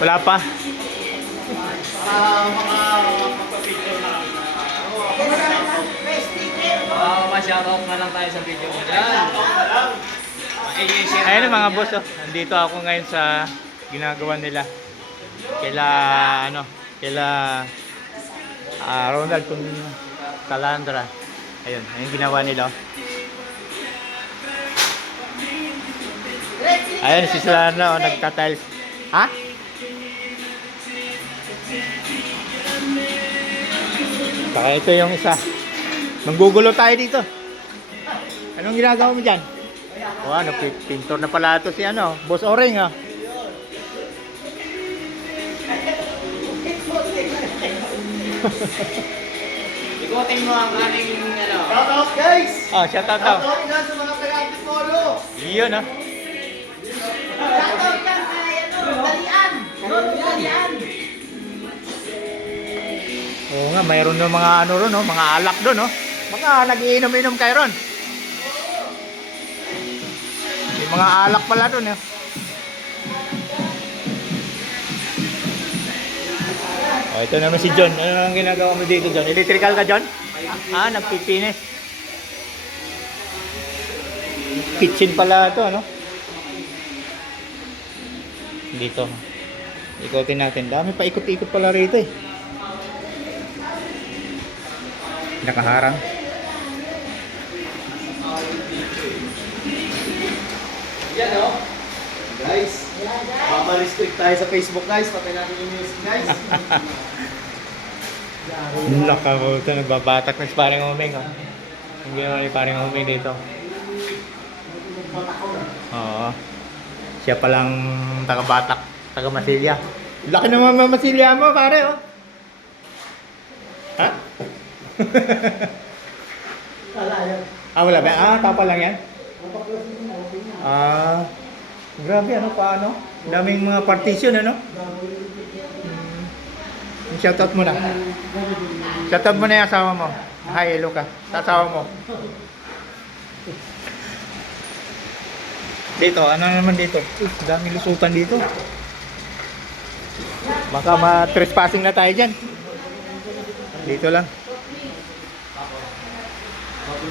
Wala pa. Ma-shoutout na lang tayo sa video mo dyan. Ayun mga boss, oh. Nandito ako ngayon sa ginagawa nila. Kaila Ronald Calandra. Ayun, ayun ginawa nila. Ayun si Solana, oh, nagta-tiles. Ha? Saka ito yung isa. Manggugulo tayo dito. Anong ginagawa mo dyan? Oh, ano, pintor na pala ito si ano, Boss Oring, ah. Ikutin mo ang ating ano. Shoutout guys! Oh, shout out daw. Shoutout dyan sa mga taga-Antipolo! Iyon, ah. Shoutout dyan kay Dalian! Dalian! Oo nga, mayroon ng mga ano ron, no? Mga alak doon, no? Mga nag-iinom-inom kayo ron. May mga alak pala doon, eh. Oh, ito naman si John. Ano ang ginagawa mo dito, John? Electrical ka, John? Ah, nagpipinis. Kitchen pala ito, ano? Dito. Ikotin natin. Dami pa ikot-ikot pala rito, eh. Nakaharang. Yan o. Guys, mama-restrict tayo sa Facebook guys. Patay natin yung music guys. Laka ko ito. Nagbabatak na si paring Omeng, oh. Ang ginawa ni paring Omeng dito. Oo. Siya palang taga-Batak, taga-Masilya. Laki naman mga Masilya mo, pare, oh. Ha? Ah, wala ba? Ah, tapa lang yan? Ah, grabe, ano pa, ano? Daming mga partition, ano? Shoutout mo na. Shoutout mo na yung asawa mo. Hi, hello ka. Sa asawa mo. Dito, ano naman dito? Daming lusutan dito. Baka ma-trespassing na tayo dyan. Dito lang.